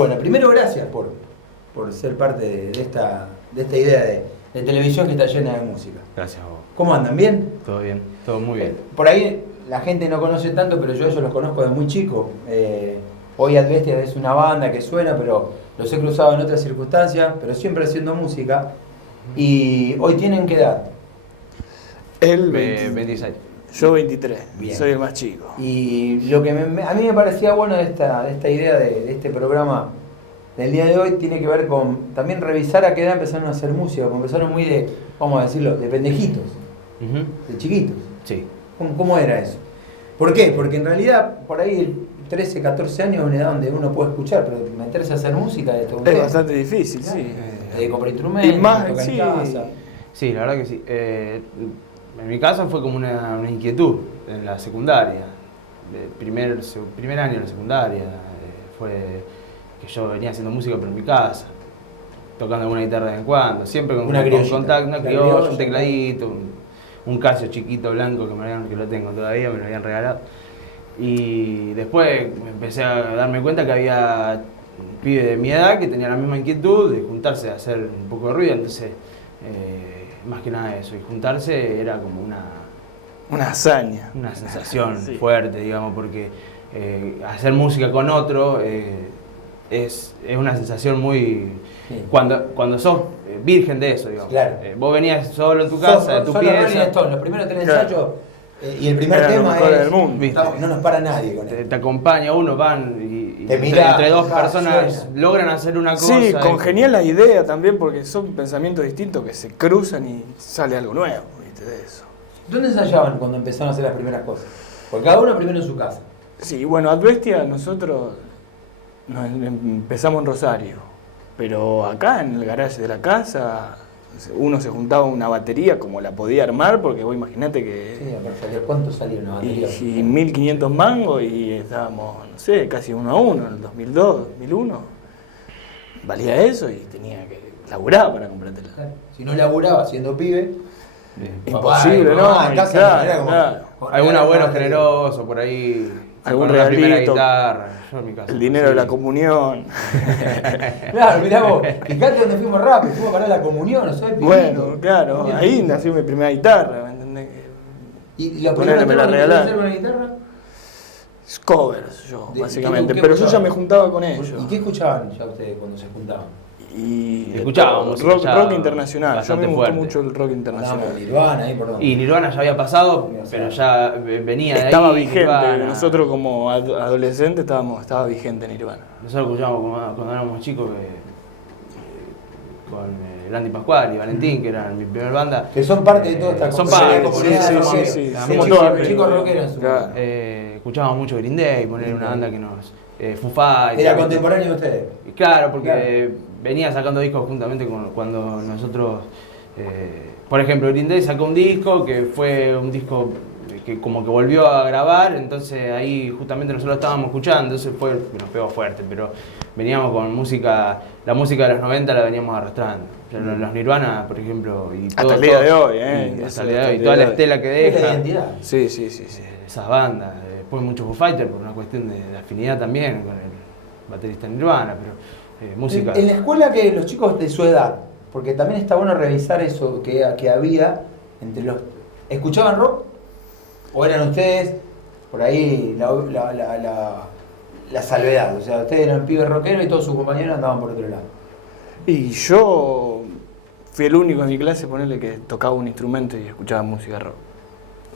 Bueno, primero gracias por ser parte de esta idea de televisión que está llena de música. Gracias a vos. ¿Cómo andan? ¿Bien? Todo bien, todo muy bien. Por ahí la gente no conoce tanto, pero yo a ellos los conozco desde muy chico. Hoy Adbestia es una banda que suena, pero los he cruzado en otras circunstancias, pero siempre haciendo música. ¿Y hoy tienen qué edad? Él 26. Yo 23, Bien. soy el más chico. Y lo que a mí me parecía bueno de esta idea de este programa del día de hoy tiene que ver con también revisar a qué edad empezaron a hacer música, porque empezaron muy de, vamos a decirlo, de pendejitos, de chiquitos. Sí. ¿Cómo era eso? ¿Por qué? Porque en realidad por ahí 13, 14 años es una edad donde uno puede escuchar, pero meterse a hacer música de todo un Es tema. bastante difícil, sí. De comprar instrumentos, Y más, tocar sí. en casa. Sí, la verdad que sí. En mi caso fue como una inquietud en la secundaria. Primer año de la secundaria fue que yo venía haciendo música pero en mi casa, tocando alguna guitarra de vez en cuando, siempre con contacto, una criolla, un tecladito, un Casio chiquito blanco que lo tengo todavía, me lo habían regalado. Y después empecé a darme cuenta que había un pibe de mi edad que tenía la misma inquietud de juntarse a hacer un poco de ruido, entonces más que nada eso, y juntarse era como una hazaña. Una sensación Sí. fuerte, digamos, porque hacer música con otro es una sensación muy... Sí. Cuando sos virgen de eso, digamos. Claro. Vos venías solo en tu casa, en tu Rolling pieza, Stone, los primeros 3 Claro. ensayos y el primer Era lo tema mejor es... del mundo. ¿viste? No nos para nadie con te esto. acompaña uno, van y Te mirá, entre dos personas suena. logran hacer una cosa. Sí, y- congenial la idea también porque son pensamientos distintos que se cruzan y sale algo nuevo, ¿viste? De eso. ¿Dónde ensayaban cuando empezaron a hacer las primeras cosas? Porque cada uno primero en su casa. Sí, bueno, Adbestia nosotros empezamos en Rosario, pero acá en el garaje de la casa uno se juntaba una batería como la podía armar, porque vos imaginate que... Sí, perfecto. ¿Cuánto salió una batería? Y 1500 mangos y estábamos, no sé, casi 1 a 1 en el 2002, 2001. Valía eso y tenía que laburar para comprártela. Si no laburaba siendo pibe, Imposible, papá, ¿no? en casa Claro, era como- claro. Algún abuelo generoso por ahí. Algún con la primera regalito, guitarra. Yo en mi casa. El dinero de sí. la comunión. Claro, mirá vos, fijate donde fuimos rápido, fuimos a parar la comunión, no sabés. Bueno, claro, ahí nació mi primera guitarra, ¿me entendés? ¿Y los Ponele, primeros me la temas que regalaron. hacer con la guitarra? Covers yo, ¿De- básicamente, qué pero yo ya escuchaban? me juntaba con ellos. ¿Y qué escuchaban ya ustedes cuando se juntaban? Y Escuchábamos, rock, escuchábamos rock internacional. Yo me bastante gustó fuerte. mucho el rock Hablábamos internacional. de Nirvana ahí, perdón. Y Nirvana ya había pasado, O sea, pero ya venía de ahí. Estaba vigente, Nirvana. nosotros como adolescentes estaba vigente Nirvana. Nosotros escuchábamos cuando éramos chicos con Landy Pascual y Valentín, que eran mi primer banda. Que son parte de toda esta Son comunidad, parte, comunidad sí, de sí, rockero. sí, De somos chicos- todos de chicos rockeros en su Claro. momento. Escuchábamos mucho Green Day, poner una banda que nos... Foo Fighters. Era contemporáneo de ustedes. Y claro, porque Claro. venía sacando discos juntamente cuando nosotros, por ejemplo, Green Day sacó un disco que fue un disco que como que volvió a grabar, entonces ahí justamente nosotros estábamos escuchando, entonces nos pegó fuerte, pero veníamos con música, la música de los 90 la veníamos arrastrando. Los Nirvana, por ejemplo, y Hasta el día de hoy, hasta el día de hoy, toda la estela que Es la deja, identidad. Sí. esas bandas, después muchos Foo Fighters por una cuestión de afinidad también con el baterista de Nirvana, pero música. En la escuela que los chicos de su edad, porque también está bueno revisar eso que había entre los... ¿Escuchaban rock? ¿O eran ustedes por ahí la salvedad? O sea, ustedes eran pibes rockeros y todos sus compañeros andaban por otro lado. Y yo fui el único en mi clase, ponerle que tocaba un instrumento y escuchaba música rock.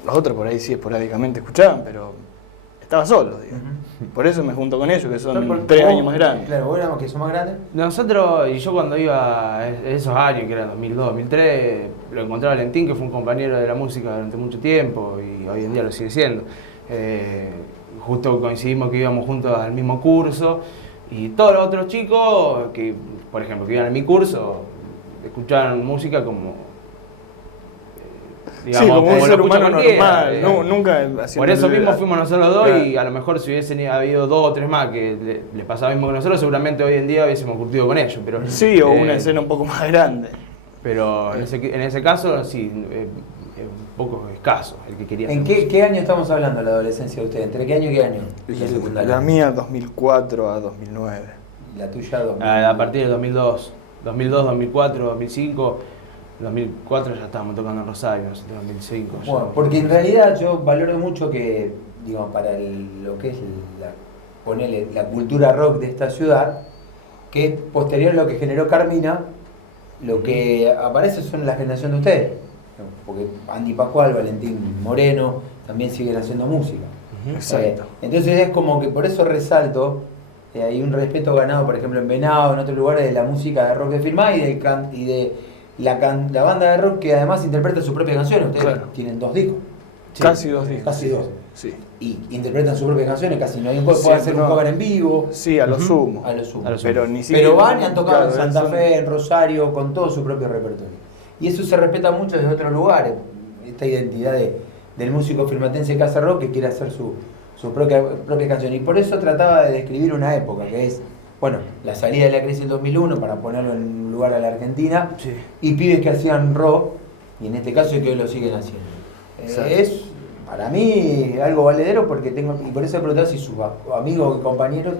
Los otros por ahí sí esporádicamente escuchaban, pero estaba solo, digo. Por eso me junto con ellos, que son 3 años más grandes. Claro, vos éramos que son más grandes. Nosotros, y yo cuando iba esos años, que eran 2002, 2003, lo encontré a Valentín, que fue un compañero de la música durante mucho tiempo y hoy en día lo sigue siendo. Justo coincidimos que íbamos juntos al mismo curso y todos los otros chicos, que por ejemplo, que iban a mi curso, escuchaban música como... sí, como un lo ser escucha humano cualquiera, normal, nunca haciendo... Por eso mismo fuimos nosotros dos Claro. y a lo mejor si hubiesen habido 2 o 3 más que les pasaba lo mismo que nosotros, seguramente hoy en día hubiésemos curtido con ellos. Pero, Sí, o una escena un poco más grande. Pero en ese caso, sí, es un poco escaso el que quería ¿En hacer qué año estamos hablando de la adolescencia de ustedes? ¿Entre qué año y qué año? La secundaria. La mía 2004 a 2009. la tuya 2000. A partir del 2002, 2004, 2005, 2004 ya estábamos tocando en Rosario, nosotros 2005. Bueno, porque en realidad yo valoro mucho que, digo, para lo que es ponerle la cultura rock de esta ciudad, que es posterior a lo que generó Carmina, lo que aparece son la generación de ustedes. Porque Andy Pascual, Valentín Moreno, también siguen haciendo música. Exacto. Entonces es como que por eso resalto, hay un respeto ganado, por ejemplo, en Venado, en otros lugares, de la música de rock de Firmá y de la banda de rock que además interpreta sus propias canciones. Ustedes Claro. tienen 2 discos. Sí. Casi 2 discos. Casi 2. Sí. Y interpretan sus propias canciones, casi no hay un puede Sí, hacer un no. cover en vivo. Sí, a lo sumo. A lo sumo. A lo sumo. Pero ni siquiera. Pero van y han tocado claro, en Santa son- Fe, en Rosario, con todo su propio repertorio. Y eso se respeta mucho desde otros lugares, esta identidad del músico firmatense que hace rock, que quiere hacer su propia canción. Y por eso trataba de describir una época, que es, bueno, la salida de la crisis del 2001, para ponerlo en un lugar a la Argentina, Sí. y pibes que hacían rock, y en este caso que hoy lo siguen haciendo. Exacto. Es, para mí, algo valedero, porque tengo, y por eso he preguntado si sus amigos y compañeros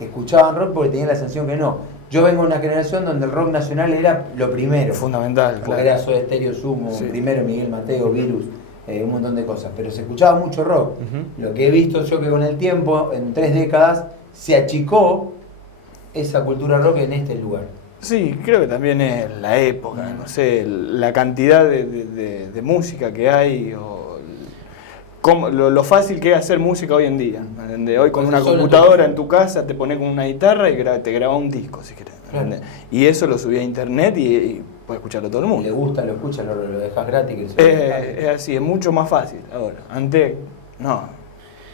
escuchaban rock, porque tenían la sensación que no. Yo vengo de una generación donde el rock nacional era lo primero. Fundamental, Porque claro. era Soda Stereo, Sumo, Sí. primero Miguel Mateo, Virus, un montón de cosas. Pero se escuchaba mucho rock. Lo que he visto yo que con el tiempo, en 3 décadas, se achicó esa cultura rock en este lugar. Sí, creo que también es la época, no sé, la cantidad de música que hay, o lo fácil que es hacer música hoy en día. ¿Entendés? Hoy con Pues una solo computadora tú. en tu casa te pones con una guitarra y te graba un disco, si querés. ¿entendés? Y eso lo subí a internet y puede escucharlo todo el Le mundo. gusta, lo escucha, lo dejas gratis. Que se Es así, es mucho más fácil ahora. Antes, no,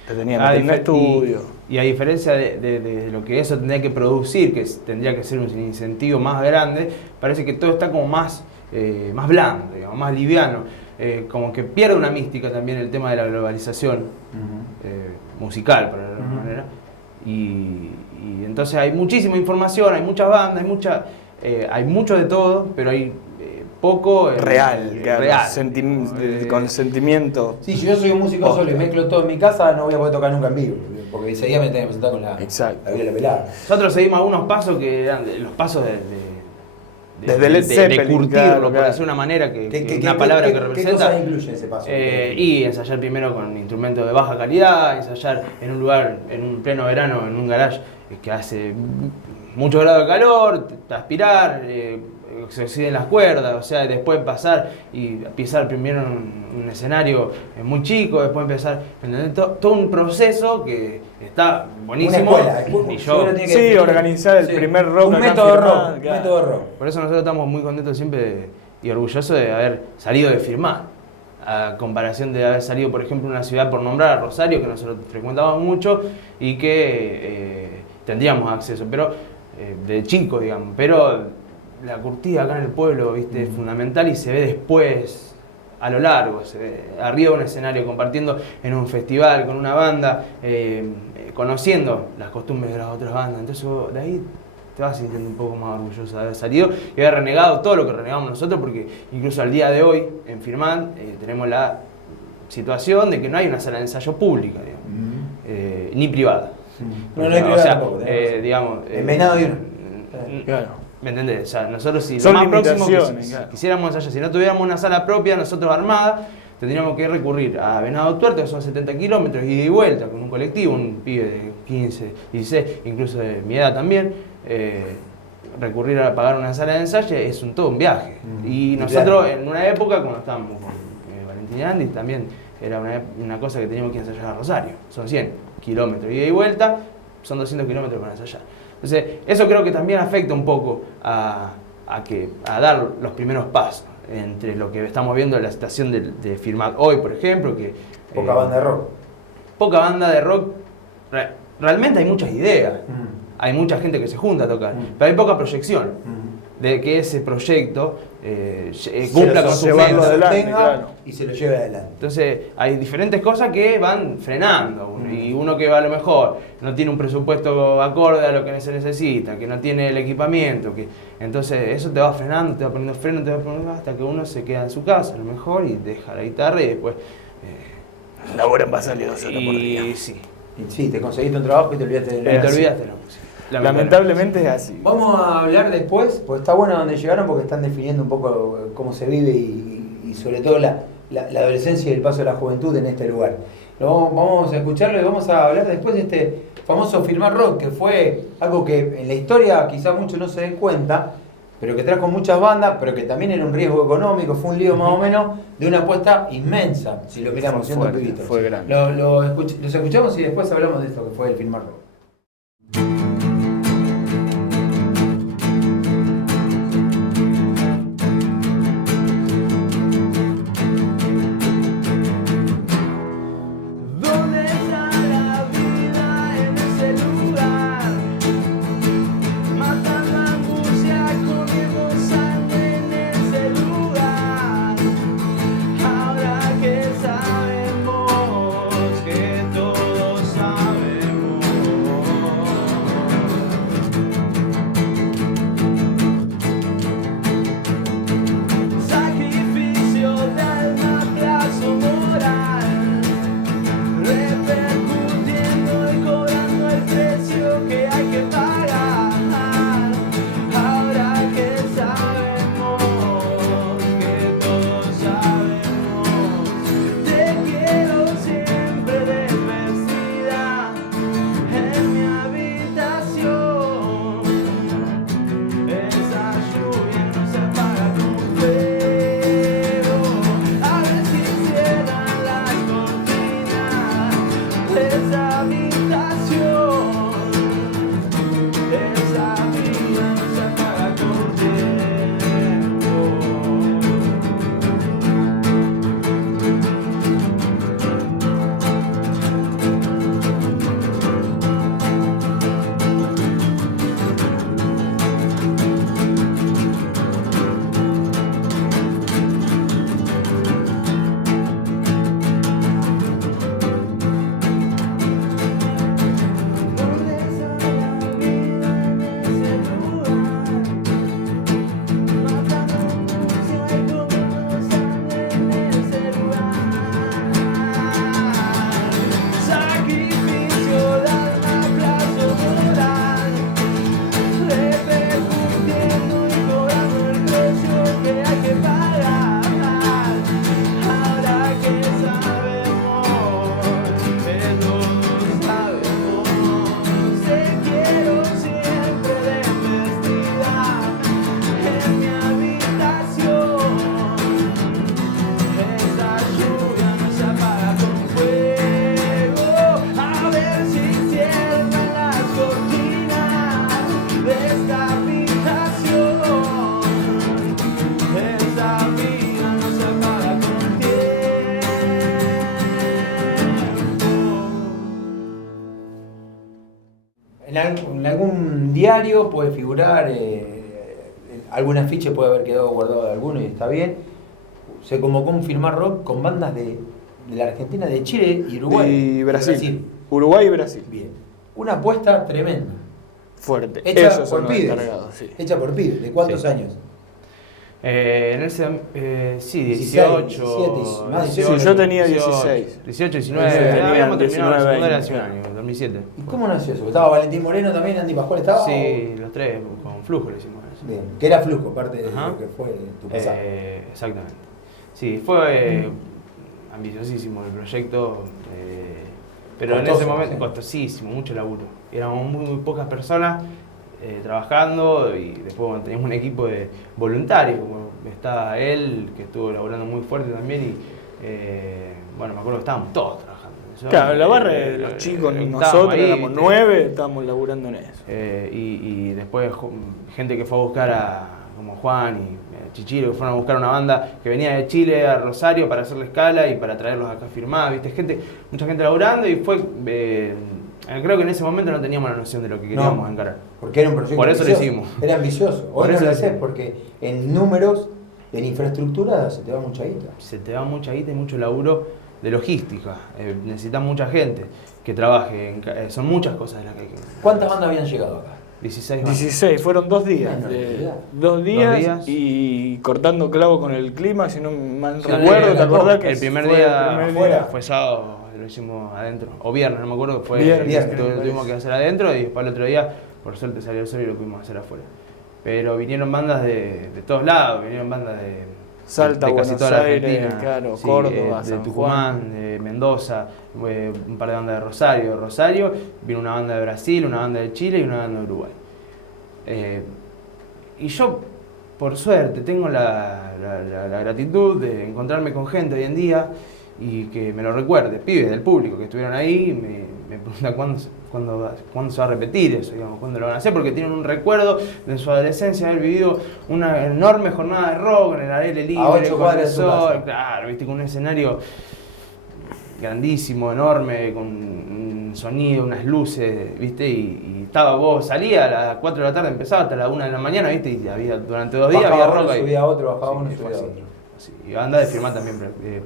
te tenía que A meter en un difer- estudio. y a diferencia de lo que eso tendría que producir, que tendría que ser un incentivo más grande, parece que todo está como más blando, digamos, más liviano. Como que pierde una mística también el tema de la globalización musical, por alguna manera. Y entonces hay muchísima información, hay muchas bandas, hay mucho de todo, pero hay poco Real, claro, real. con sentimiento. Sí, si yo soy un músico Posta. solo y mezclo todo en mi casa, no voy a poder tocar nunca en vivo. Porque ese día me tengo que presentar con Exacto. la viola pelada. Nosotros seguimos algunos pasos que eran los pasos Desde Led de Zeppelin, curtirlo, claro, por claro. decir una manera, una ¿Qué palabra que ¿Qué representa. cosas incluye ese paso? Y ensayar primero con instrumentos de baja calidad, ensayar en un lugar, en un pleno verano, en un garage que hace mucho grado de calor, transpirar, se oxiden las cuerdas, o sea, después pasar y pisar primero un escenario muy chico, después empezar, ¿entendés? Todo un proceso que está buenísimo. Una escuela, y yo, tiene que Sí, definir- organizar el primer rock Un acá en método Firmat, rock, claro. método rock. por eso nosotros estamos muy contentos siempre y orgullosos de haber salido de Firmat, a comparación de haber salido, por ejemplo, una ciudad, por nombrar, a Rosario, que nosotros frecuentábamos mucho y que tendríamos acceso, pero de chicos, digamos, pero la curtida acá en el pueblo, viste, es fundamental y se ve después a lo largo, se ve arriba de un escenario, compartiendo en un festival con una banda, conociendo las costumbres de las otras bandas, entonces vos de ahí te vas sintiendo un poco más orgulloso de haber salido y haber renegado todo lo que renegamos nosotros, porque incluso al día de hoy en Firmat tenemos la situación de que no hay una sala de ensayo pública, digamos, ni privada. No, no hay O privada sea, tampoco, tenemos. digamos, En Venado hay una. Claro. ¿me entendés? O sea, nosotros si Son lo más próximo que limitaciones, si claro. quisiéramos ensayar, si no tuviéramos una sala propia, nosotros armada, tendríamos que recurrir a Venado Tuerto, que son 70 kilómetros, ida y vuelta, con un colectivo, un pibe de 15, 16, incluso de mi edad también. Recurrir a pagar una sala de ensayo es todo un viaje. Y nosotros en una época, cuando estábamos con Valentín y Andy, también era una cosa que teníamos que ensayar a Rosario. Son 100 kilómetros ida y vuelta, son 200 kilómetros para ensayar. Entonces, eso creo que también afecta un poco a dar los primeros pasos entre lo que estamos viendo en la situación de Firmat hoy, por ejemplo, que Poca banda de rock. poca banda de rock. Realmente hay muchas ideas, hay mucha gente que se junta a tocar, pero hay poca proyección de que ese proyecto cumpla con sus llevarlo metas. adelante, claro. Y se lo lleve adelante. Entonces hay diferentes cosas que van frenando y uno que a lo mejor no tiene un presupuesto acorde a lo que se necesita, que no tiene el equipamiento, entonces eso te va frenando, te va poniendo freno, te va poniendo hasta que uno se queda en su casa a lo mejor y deja la guitarra y después Laboran para salir 2 horas por día. y sí, Y sí, te conseguiste un trabajo y te olvidaste de te olvidaste de la música. Lamentablemente es así. Vamos a hablar después, pues está bueno donde llegaron porque están definiendo un poco cómo se vive y sobre todo la adolescencia y el paso de la juventud en este lugar. Vamos a escucharlo y vamos a hablar después de este famoso Filmar Rock, que fue algo que en la historia quizás muchos no se den cuenta, pero que trajo muchas bandas, pero que también era un riesgo económico, fue un lío más o menos de una apuesta inmensa, si lo miramos siendo pibitos. Fue grande. Los escuchamos y después hablamos de esto que fue el Filmar Rock. En algún diario puede figurar, algún afiche puede haber quedado guardado de alguno y está bien. Se convocó un Filmar Rock con bandas de la Argentina, de Chile y Uruguay. Y Brasil. Uruguay y Brasil. Bien. Una apuesta tremenda. Fuerte. Hecha Esos son por los pibes. encargados, sí. Hecha por pibes. ¿De cuántos Sí. años? En ese, sí, 16, 18, 17, más 18. Sí, yo tenía 16. 18, 19, Sí, habíamos terminado 19, la secundaria 20. hace un año, 2007. ¿Y cómo nació eso? ¿Estaba Valentín Moreno también? ¿Andy Pascual estaba? Sí, los tres, con Flujo le hicimos eso. Bien, que era Flujo, parte de Ajá. lo que fue tu pasado. Exactamente. Sí, fue ambiciosísimo el proyecto, pero en Costoso, ese momento sí. costosísimo, mucho laburo. Éramos muy pocas personas trabajando y después bueno, teníamos un equipo de voluntarios, como está él, que estuvo laburando muy fuerte también y bueno, me acuerdo que estábamos todos trabajando. Claro, la barra de los chicos, nosotros ahí, éramos 9, estábamos laburando en eso. y después gente que fue a buscar como Juan y Chichiro, que fueron a buscar una banda que venía de Chile a Rosario para hacer la escala y para traerlos acá a firmar, ¿viste? Mucha gente laburando y fue... creo que en ese momento no teníamos la noción de lo que queríamos encarar. Porque era un proyecto Por eso lo ambicioso. hicimos. Era ambicioso. Por Hoy no eso lo lo haces hicimos. porque en números, en infraestructura, se te va mucha guita. Se te va mucha guita y mucho laburo de logística. Necesitan mucha gente que trabaje. Son muchas cosas de las que hay que... ¿Cuántas bandas habían llegado acá? 16 bandas. 16, fueron 2 días. Bueno, ya. 2 días, días. Y cortando clavo con el clima, si no mal Sí, recuerdo, el ¿te acordás que El primer fue día el primer afuera. fue sábado, lo hicimos adentro. O viernes, no me acuerdo que fue. Viernes, Tuvimos que hacer adentro y después el otro día por suerte salió el sol y lo pudimos hacer afuera. Pero vinieron bandas de todos lados, vinieron bandas de Salta, de casi Buenos toda la Aires, Argentina, claro, sí, Córdoba, de San Tucumán, Juan. de Mendoza, un par de bandas de Rosario, vino una banda de Brasil, una banda de Chile y una banda de Uruguay. Y yo, por suerte, tengo la gratitud de encontrarme con gente hoy en día y que me lo recuerde, pibes del público que estuvieron ahí, me preguntan cuándo se va a repetir eso, digamos, cuándo lo van a hacer, porque tienen un recuerdo de su adolescencia, haber vivido una enorme jornada de rock en el aire libre, A 8 con cuadras el de su sol, casa. claro, viste, con un escenario grandísimo, enorme, con un sonido, unas luces, viste, y estaba vos, salía a las 4 de la tarde, empezaba hasta las 1 de la mañana, viste, y había durante 2 días Bajaba había uno, rock ahí. subía otro, bajaba Sí, uno, fue subía así, otro. así. Y banda de firmar también.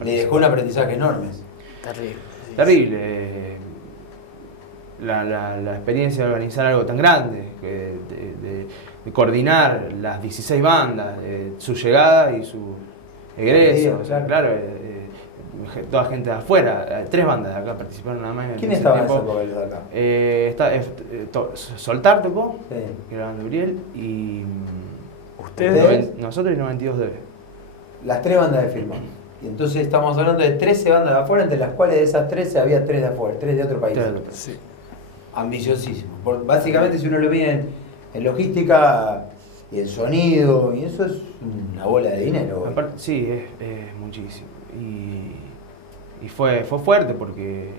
Le dejó un aprendizaje enorme. Terrible. Sí, Terrible. La experiencia de organizar algo tan grande, de coordinar las 16 bandas, su llegada y su egreso, Claro. claro, toda gente de afuera, 3 bandas de acá participaron nada más. ¿Quién ese estaba en tiempo. esa época de acá? Soltar tocó, Sí. que era la banda de Uriel, y ¿Ustedes? nosotros y 92 dB. Las 3 bandas de firma. Y entonces estamos hablando de 13 bandas de afuera, entre las cuales de esas 13 había 3 de afuera, 3 de otro país. Sí. Ambiciosísimo. Básicamente, si uno lo mide en logística y el sonido, y eso es una bola de dinero. Aparte, sí, es muchísimo. Y fue fuerte porque,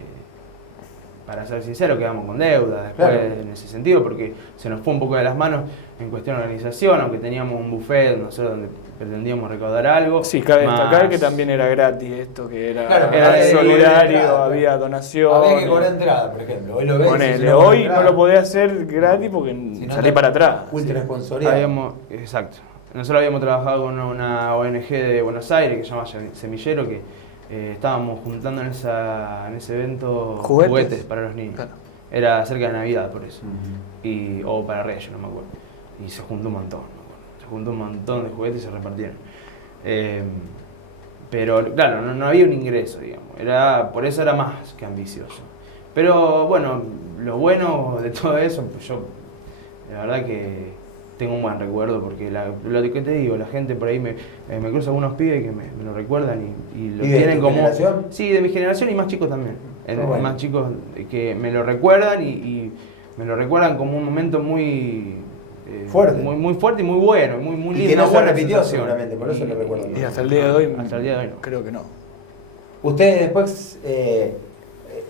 para ser sincero, quedamos con deuda después Claro. en ese sentido, porque se nos fue un poco de las manos en cuestión de organización, aunque teníamos un buffet nosotros donde pretendíamos recaudar algo. Sí, cabe más- destacar que también era gratis esto, que era, Claro, era había que solidario, cobrar entrada, había donaciones. Había que cobrar entrada, por ejemplo. Hoy lo ves. Ponele, si no hoy entrada, no lo podés hacer gratis porque si no salí te- para atrás. Ultra sponsoriado. Exacto. Nosotros habíamos trabajado con una ONG de Buenos Aires que se llama Semillero, que estábamos juntando en ese evento ¿Juguetes? para los niños. Claro. Era cerca de Navidad, por eso. Ujú. O para Reyes, no me acuerdo. Y se juntó un montón, me acuerdo. Se juntó un montón de juguetes y se repartieron. Pero claro, no había un ingreso, digamos. Por eso era más que ambicioso. Pero bueno, lo bueno de todo eso, pues yo, la verdad que tengo un buen recuerdo, porque lo que te digo, la gente por ahí me cruza algunos pibes que me lo recuerdan y lo ¿Y de tienen tu como... generación? Sí, de mi generación y más chicos también. Bueno. Más chicos que me lo recuerdan y me lo recuerdan como un momento muy... Fuerte. Muy fuerte y muy bueno, muy lindo. Y que no una se buena repitió sensación. seguramente, por eso lo recuerdo. Y hasta el día de hoy, Hasta el día de hoy no. creo que no. Ustedes después,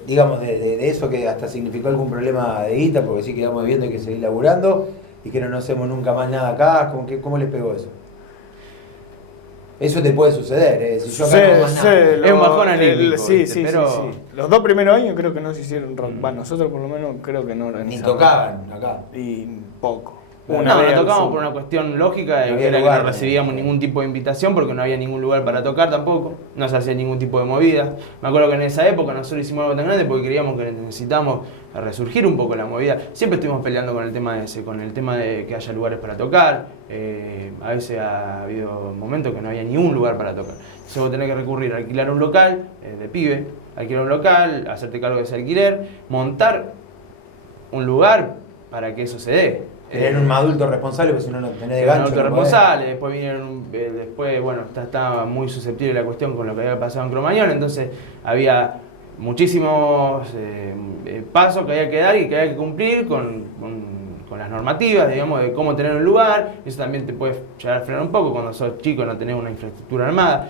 digamos, de eso que hasta significó algún problema de guita, porque sí quedamos viendo y que seguir laburando, y que no nos hacemos nunca más nada acá, ¿cómo les pegó eso? Eso te puede suceder, si yo acá no hago más nada. Es un bajón anímico, Sí, ¿viste? sí, Pero- sí, sí. Los 2 primeros años creo que no se hicieron rock. Nosotros por lo menos creo que no Ni organizamos. tocaban acá. Y poco. Claro. No, vez no al tocábamos sur. por una cuestión lógica, No que había era que lugar, no recibíamos ningún tipo de invitación porque no había ningún lugar para tocar tampoco, no se hacía ningún tipo de movida. Me acuerdo que en esa época nosotros hicimos algo tan grande porque creíamos que necesitábamos resurgir un poco la movida. Siempre estuvimos peleando con el tema ese, con el tema de que haya lugares para tocar. A veces ha habido momentos que no había ni un lugar para tocar. Entonces vos tenés que recurrir a alquilar un local de pibe, alquilar un local, hacerte cargo de ese alquiler, montar un lugar para que eso se dé. Tener un adulto responsable, porque si no, no tenés de gancho. Auto no podés. responsable, después vinieron, después, bueno, estaba muy susceptible la cuestión con lo que había pasado en Cromañón, entonces había muchísimos pasos que había que dar y que había que cumplir con las normativas, digamos, de cómo tener un lugar. Eso también te puede llegar a frenar un poco cuando sos chico, no tenés una infraestructura armada.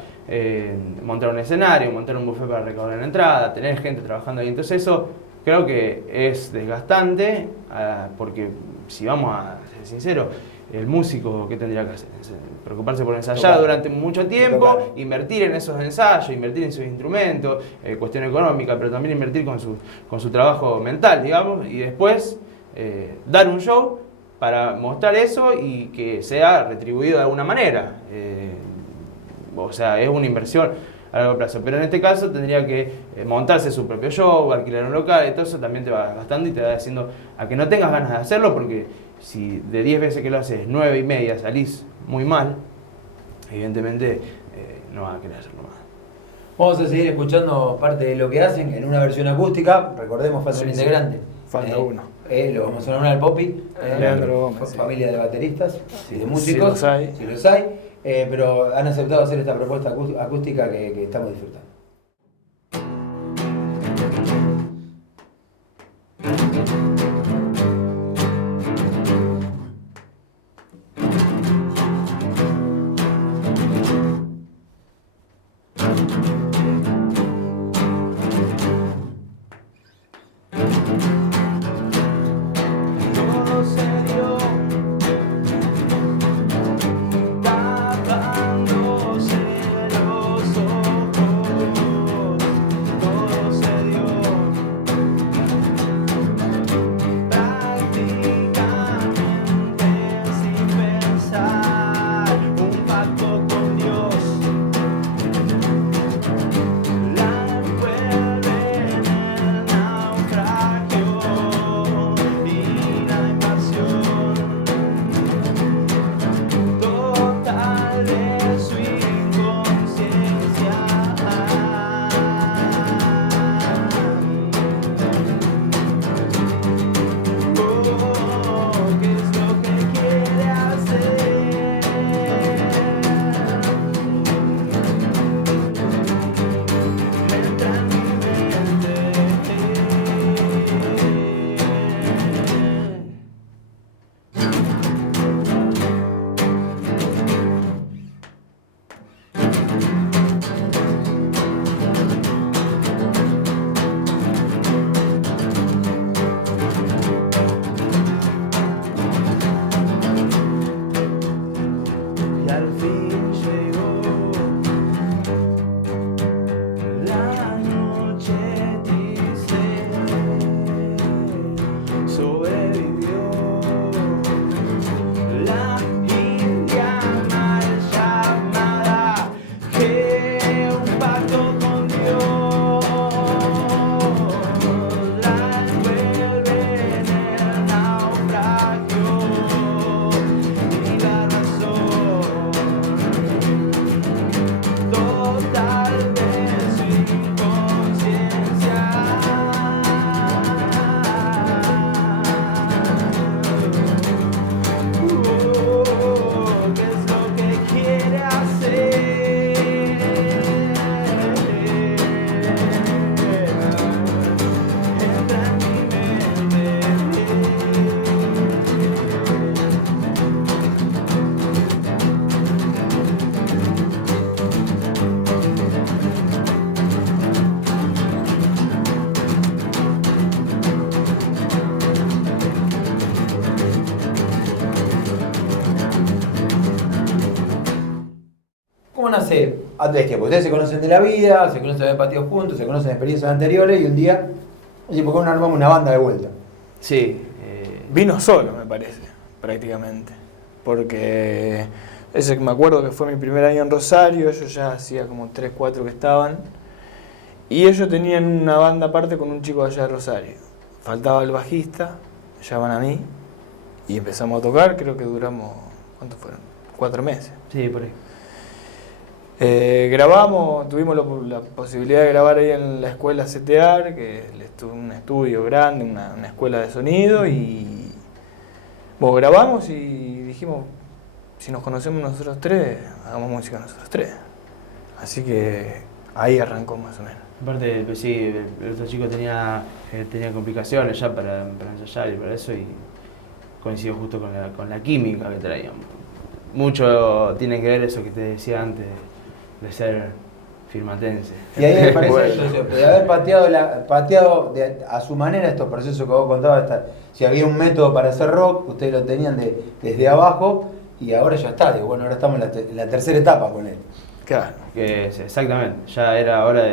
Montar un escenario, montar un buffet para recaudar la entrada, tener gente trabajando ahí. Entonces eso creo que es desgastante, porque si vamos a ser sinceros, el músico, ¿qué tendría que hacer? Preocuparse por ensayar Tocar. durante mucho tiempo, Tocar. invertir en esos ensayos, invertir en sus instrumentos, cuestión económica, pero también invertir con su trabajo mental, digamos, y después dar un show para mostrar eso y que sea retribuido de alguna manera. O sea, es una inversión a largo plazo, pero en este caso tendría que montarse su propio show, alquilar un local, y todo eso también te va gastando y te va haciendo a que no tengas ganas de hacerlo, porque si de 10 veces que lo haces, 9 y media salís muy mal, evidentemente no vas a querer hacerlo más. Vamos a seguir escuchando parte de lo que hacen en una versión acústica. Recordemos, falta un Sí, sí. integrante. Falta uno. lo vamos a nombrar al Popi, Leandro Gómez, familia de bateristas y de Si músicos, los hay. si los hay, pero han aceptado hacer esta propuesta acústica que estamos disfrutando. ¿Cómo nace Advestia? Porque ustedes se conocen de la vida, se conocen de haber pateado juntos, se conocen de experiencias anteriores y un día, oye, ¿por qué no armamos una banda de vuelta? Sí. Vino solo, me parece, prácticamente. Porque ese que me acuerdo que fue mi primer año en Rosario, ellos ya hacía como 3, 4 que estaban. Y ellos tenían una banda aparte con un chico allá de Rosario. Faltaba el bajista, me llaman a mí y empezamos a tocar, creo que duramos, ¿cuántos fueron? 4 meses. Sí, por ahí. Grabamos, tuvimos la posibilidad de grabar ahí en la escuela CTAR, que es un estudio grande, una escuela de sonido, y bueno, grabamos y dijimos, si nos conocemos nosotros tres, hagamos música nosotros tres. Así que ahí arrancó más o menos. Aparte, pues sí, el otro chico tenía complicaciones ya para ensayar y para eso, y coincidió justo con la química que traíamos. Mucho tiene que ver eso que te decía antes, de ser firmatense. Y ahí me parece Bueno. eso, de haber pateado a su manera estos procesos que vos contabas, si había un método para hacer rock, ustedes lo tenían desde abajo y ahora ya está, digo, bueno, ahora estamos en la tercera etapa con él. Claro. Exactamente, ya era hora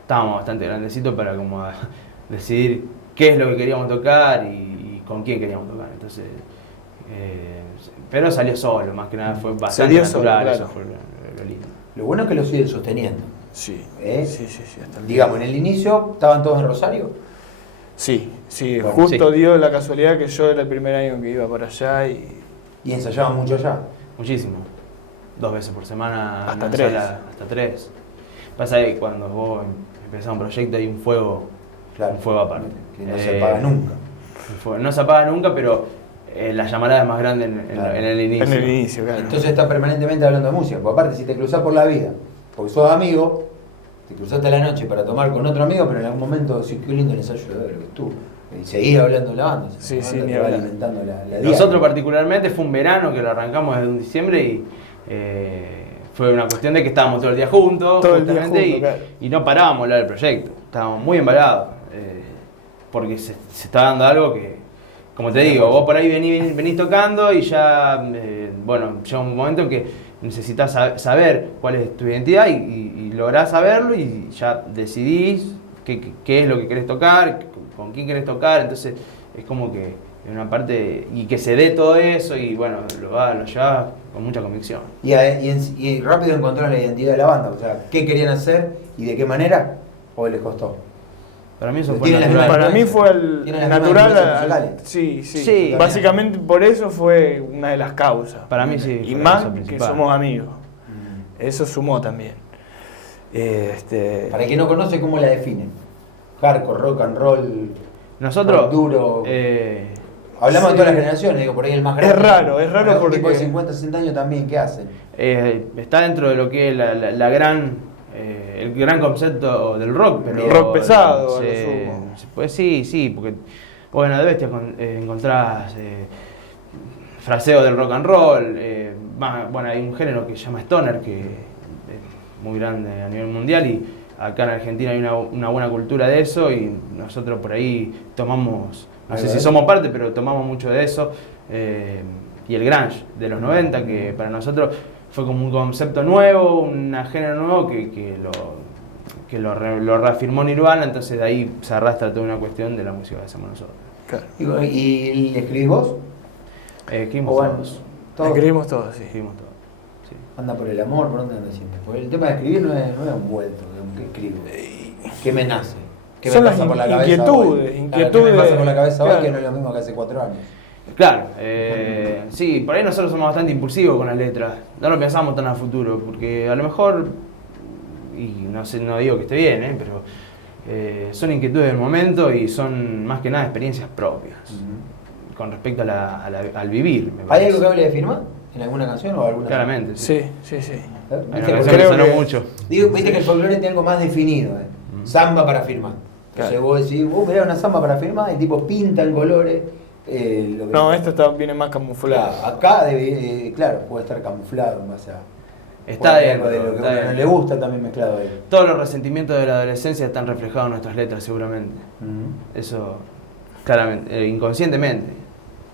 estábamos bastante grandecitos para como decidir qué es lo que queríamos tocar y con quién queríamos tocar. Entonces, pero salió solo, más que nada fue bastante dio natural, solo, claro. eso fue lo lindo. Lo bueno es que lo siguen sosteniendo. Sí, ¿Eh? sí, hasta el día. Digamos, en el inicio, ¿estaban todos en Rosario? Sí, Bueno, justo sí. dio la casualidad que yo era el primer año que iba para allá y Y ensayaban mucho allá. Muchísimo. 2 veces por semana. Hasta una 3. sala, hasta 3. Pasa que cuando vos empezás un proyecto hay un fuego Claro. aparte. Que no se apaga nunca. No se apaga nunca, pero la llamarada es más grande en el inicio. En el inicio, claro. Entonces estás permanentemente hablando de música. Porque aparte, si te cruzás por la vida, porque sos amigo, te cruzaste a la noche para tomar con otro amigo, pero en algún momento decís, qué lindo el ensayo de ver que estuvo. Y seguís hablando de la banda. Sí, sí, te ni va hablar. alimentando la Nosotros particularmente fue un verano que lo arrancamos desde un diciembre y fue una cuestión de que estábamos todo el día juntos, Todo el día justamente, juntos, claro. y no parábamos de hablar del proyecto. Estábamos muy embalados, porque se está dando algo que, como te digo, vos por ahí venís tocando y ya, bueno, llega un momento en que necesitas saber cuál es tu identidad y lográs saberlo y ya decidís qué es lo que querés tocar, con quién querés tocar, entonces es como que en una parte, y que se dé todo eso y bueno, lo llevas con mucha convicción. Y rápido encontraron la identidad de la banda, o sea, qué querían hacer y de qué manera, o les costó. Para mí eso fue Tiene las natural. mismas Para mí fue Tienen las mismas natural. influencias musicales. Sí, sí. Sí. Básicamente por eso fue una de las causas. Para mí sí. Y fue más eso que principal. somos amigos. Eso sumó también. Para el que no conoce, ¿cómo la definen? Hardcore, rock and roll, Nosotros, rock duro. Hablamos sí. de todas las generaciones, digo, por ahí el más grande. Es raro Pero un porque- tipo de 50, 60 años también, ¿qué hacen? está dentro de lo que es la gran el gran concepto del rock, pero El rock pesado, a lo sumo. pues sí, porque bueno, de bestia encontrás fraseo del rock and roll, bueno, hay un género que se llama stoner que es muy grande a nivel mundial y acá en Argentina hay una buena cultura de eso y nosotros por ahí tomamos, no sé si somos parte, pero tomamos mucho de eso, y el grunge de los 90 que para nosotros fue como un concepto nuevo, un género nuevo que lo reafirmó Nirvana, entonces de ahí se arrastra toda una cuestión de la música que hacemos nosotros. Claro. ¿Y escribís vos? Escribimos O bueno, todos. todos. Escribimos todo, sí. Escribimos todos. Sí. Anda por el amor, ¿por dónde anda siempre? Porque el tema de escribir no es un vuelto, que escribo. ¿Qué me nace? ¿Qué Son me las pasa por la cabeza inquietudes, hoy? inquietudes. ¿Qué me pasa por la cabeza hoy Claro. que no es lo mismo que hace 4 años? Claro, sí, por ahí nosotros somos bastante impulsivos con las letras, no lo pensamos tan a futuro, porque a lo mejor, y no sé, no digo que esté bien, pero son inquietudes del momento y son más que nada experiencias propias, con respecto al vivir. Me ¿Hay parece. algo que hable de firma? ¿En alguna canción o alguna? Claramente, Sí, sí. ¿Viste? Hay una Porque canción que creo sonó que- mucho. Viste que el folclore tiene algo más definido, samba para firmar. Entonces Claro. vos decís, mirá una samba para firmar, y tipo pinta en colores. Lo que- No, esto viene más camuflado. Claro, acá claro, puede estar camuflado en base a. Está puede haber algo dentro, de lo que está a uno no dentro. le gusta también mezclado ahí. Todos los resentimientos de la adolescencia están reflejados en nuestras letras seguramente. Eso, claramente, inconscientemente,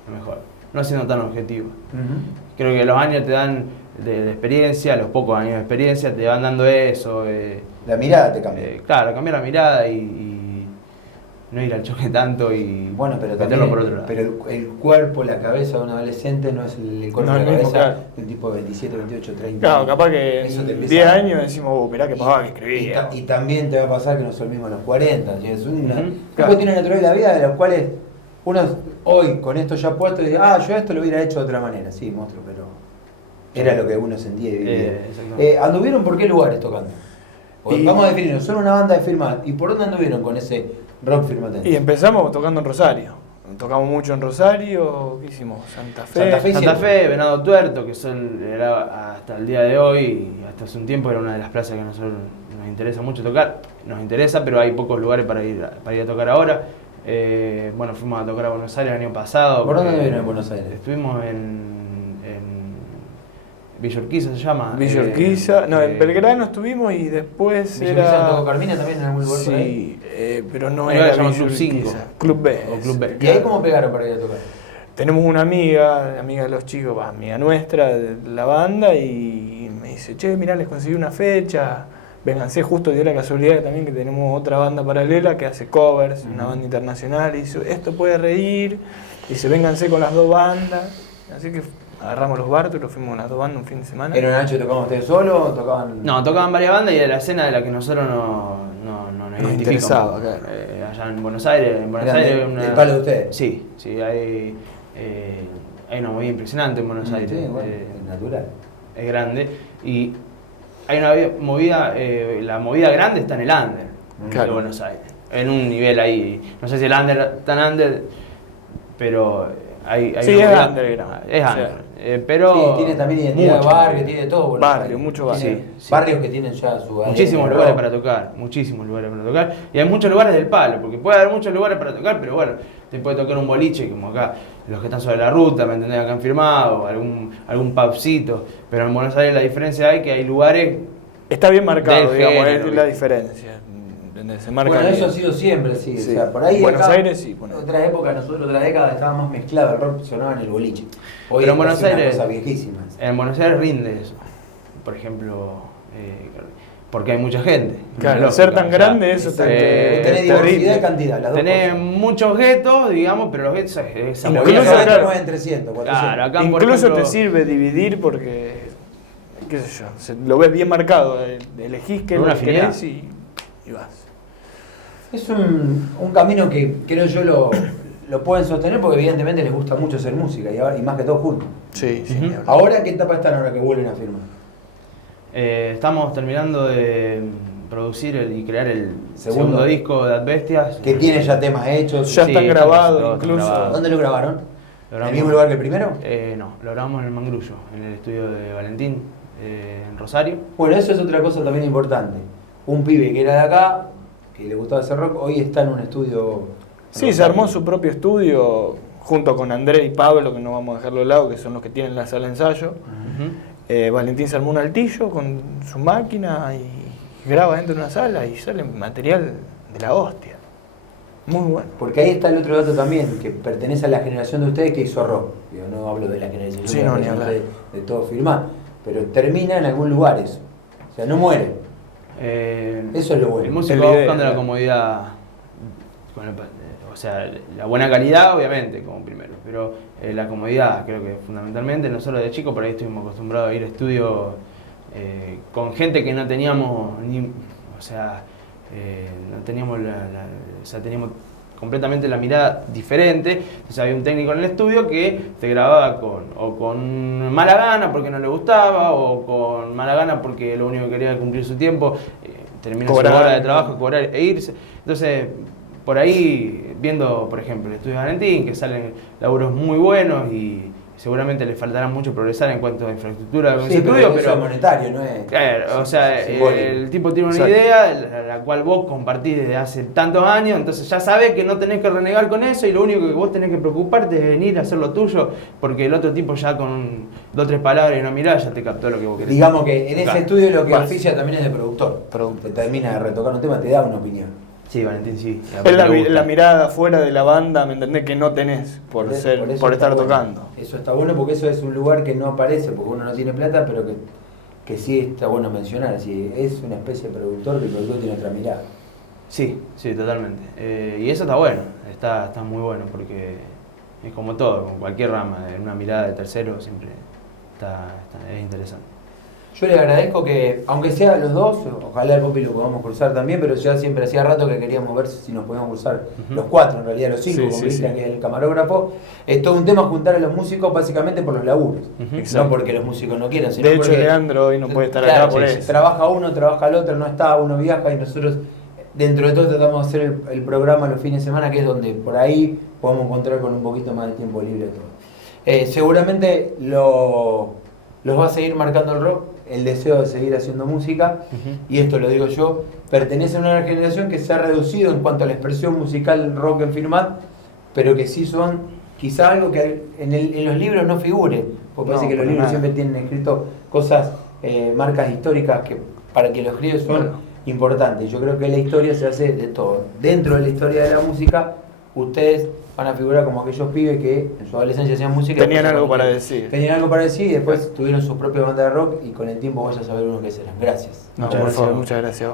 a lo mejor, no siendo tan objetivo. Creo que los años te dan de experiencia, los pocos años de experiencia te van dando eso. La mirada te cambia. Claro, cambiar la mirada y no ir al choque tanto y Bueno, pero meterlo también por otro lado. pero el cuerpo, la cabeza de un adolescente no es el cuerpo No, de el la mismo, cabeza claro. de un tipo de 27, 28, 30. Claro, capaz que Eso te en empieza 10 a- años decimos, mirá qué pavada que escribía. Y también te va a pasar que no son mismos los 40. ¿Sí? Es una Claro. cuestión natural de la vida de los cuales uno hoy con esto ya puesto dice, yo esto lo hubiera hecho de otra manera. Sí, monstruo, pero era lo que uno sentía y vivía. Exactamente. ¿Anduvieron por qué lugares tocando? Porque Y- vamos a definirlo, son una banda de firma. ¿Y por dónde anduvieron con ese rock firmatente? Y empezamos tocando en Rosario. Tocamos mucho en Rosario, ¿qué hicimos? Santa Fe. Santa Fe. Santa Fe, Venado Tuerto, que era hasta el día de hoy, y hasta hace un tiempo era una de las plazas que a nosotros nos interesa mucho tocar. Nos interesa, pero hay pocos lugares para ir a tocar ahora. Bueno, fuimos a tocar a Buenos Aires el año pasado. ¿Por dónde anduvieron en Buenos Aires? Estuvimos en Villa Urquiza, se llama. Villa Urquiza. No, en Belgrano estuvimos y después ¿Villa Urquiza tocó era... Carmina también en algún lugar por ahí? Sí, pero no Ahí era se llama Villa Club 5. Urquiza. Club B. O Club B. ¿Y ahí cómo pegaron para ir a tocar? Tenemos una amiga de los chicos, amiga nuestra de la banda, y me dice, che, mirá, les conseguí una fecha, vénganse, justo dio la casualidad también que tenemos otra banda paralela que hace covers, una banda internacional, y dice, esto puede reír, dice, vénganse con las dos bandas, así que agarramos los bártulos, fuimos con las dos bandas un fin de semana. ¿Era Nacho tocaban ustedes solo o tocaban...? No, tocaban varias bandas y de la escena de la que nosotros no nos Nos identificamos. interesaba, claro. Allá en Buenos Aires, Eran del palo de ustedes. Sí, hay una movida impresionante en Buenos Aires. Sí, bueno, es natural. Es grande. Y hay una movida, la movida grande está en el under Claro. de Buenos Aires. En un nivel ahí, no sé si el under tan under, pero hay Sí, una es movida- underground. Es O sea, underground, pero Sí, tiene también identidad de barrio, tiene todo. Buenos Barrio, Aires. mucho barrio. Tiene Sí. barrios que tienen ya su muchísimos ADN lugares rock. para tocar, muchísimos lugares para tocar. Y hay muchos lugares del palo, porque puede haber muchos lugares para tocar, pero bueno, te puede tocar un boliche, como acá, los que están sobre la ruta, ¿me entendés? Acá en Firmado, algún pubcito. Pero en Buenos Aires la diferencia hay que hay lugares. Está bien marcado, Del digamos, género, es la ¿viste? diferencia. ¿Entendés? Se marca Bueno, bien. eso ha sido siempre así. Sí. O sea, por ahí Buenos acá, Aires sí, bueno. otra época, nosotros otra década estaba más mezclado, el rock sonaba en el boliche. Hoy Pero en es Buenos casi una Aires- cosa viejísima. En Buenos Aires rinde eso. Por ejemplo, porque hay mucha gente. Claro, Una al ser lógica, tan o sea, grande, eso Exacto. eh, Vos tenés te diversidad rinde. de cantidad, las dos Tenés cosas. muchos guetos, digamos, pero los guetos es esa Incluso, movida. Incluso claro. en 300, 400. Claro, acá por Incluso ejemplo, te sirve dividir porque, qué sé yo, lo ves bien marcado, elegís qué es Una lo que querés afinidad. y vas. Es un camino que creo yo lo pueden sostener porque evidentemente les gusta mucho hacer música y más que todo juntos. Sí, sí. Ujú. ni hablar. Ahora, ¿qué etapa están ahora que vuelven a firmar? estamos terminando de producir y crear el Segundo. segundo disco de Adbestias. Que tiene ya temas hechos. Ya Sí, están está grabados, casi todo, está incluso. grabado. ¿Dónde lo grabaron? Lo ¿En el grabamos- mismo lugar que el primero? No, lo grabamos en el Mangrullo, en el estudio de Valentín, en Rosario. Bueno, eso es otra cosa también importante. Un pibe que era de acá, que le gustaba hacer rock, hoy está en un estudio. Sí, se armó su propio estudio junto con Andrés y Pablo, que no vamos a dejarlo de lado, que son los que tienen la sala de ensayo. Ujú. Valentín se armó un altillo con su máquina y graba dentro de una sala y sale material de la hostia. Muy bueno. Porque ahí está el otro dato también, que pertenece a la generación de ustedes que hizo rock. Digo, no hablo de la generación Sí, de la no, ni generación hablar. de todo firmar, pero termina en algún lugar eso. O sea, no muere. Eso es lo bueno. El músico Es va la idea, buscando la claro. comodidad, o sea, la buena calidad obviamente como primero, pero la comodidad creo que fundamentalmente. Nosotros de chicos por ahí estuvimos acostumbrados a ir a estudios con gente que no teníamos ni, o sea, no teníamos o sea, teníamos completamente la mirada diferente. Entonces había un técnico en el estudio que te grababa con mala gana porque no le gustaba, o con mala gana porque lo único que quería era cumplir su tiempo, terminar su Cobrar. hora de trabajo, cobrar e irse. Entonces, por ahí, viendo, por ejemplo, el estudio de Valentín, que salen laburos muy buenos y seguramente le faltará mucho progresar en cuanto a infraestructura de Sí, ese estudio, eso pero es monetario, no es. claro, o sea, simbólico. el tipo tiene una Exacto. idea, la cual vos compartís desde hace tantos años, entonces ya sabés que no tenés que renegar con eso y lo único que vos tenés que preocuparte es venir a hacer lo tuyo, porque el otro tipo ya con 2 o 3 palabras y una mirada ya te captó lo que vos querés. Digamos que en ese Claro. estudio lo que Vas. oficia también es de productor. Te termina de retocar un tema, te da una opinión. Sí, Valentín, sí. Es Me gusta. la mirada fuera de la banda, ¿me entendés? Que no tenés por eso estar está bueno. tocando. Eso está bueno porque eso es un lugar que no aparece porque uno no tiene plata, pero que sí está bueno mencionar. Si es una especie de productor, que el productor tiene otra mirada. Sí, sí, totalmente. Y eso está bueno, está muy bueno, porque es como todo, con cualquier rama, de una mirada de tercero siempre es interesante. Yo le agradezco que, aunque sea los dos, ojalá el Popi lo podamos cruzar también, pero ya siempre hacía rato que queríamos ver si nos podíamos cruzar Ujú. los 4, en realidad los 5, Sí, como sí, Cristian, sí. que es el camarógrafo. Es todo un tema juntar a los músicos básicamente por los laburos. Ujú. No porque los músicos no quieran, sino De hecho, porque, Leandro hoy no puede estar claro, acá por sí, eso. trabaja uno, trabaja el otro, no está, uno viaja y nosotros dentro de todo tratamos de hacer el programa los fines de semana, que es donde por ahí podemos encontrar con un poquito más de tiempo libre todo. Seguramente los va a seguir marcando el rock, el deseo de seguir haciendo música, Ujú. y esto lo digo yo, pertenece a una generación que se ha reducido en cuanto a la expresión musical rock en Firmat, pero que sí son quizá algo que en los libros no figure, porque No, parece que los para libros nada. siempre tienen escrito cosas, marcas históricas que para que los escribes son Claro. importantes. Yo creo que la historia se hace de todo. Dentro de la historia de la música, ustedes van a figurar como aquellos pibes que en su adolescencia hacían música. Tenían después algo se para convirtieron. decir. Tenían algo para decir y después tuvieron su propia banda de rock y con el tiempo vaya a saber uno qué serán. Gracias. No, Muchas por gracias. favor, muchas gracias.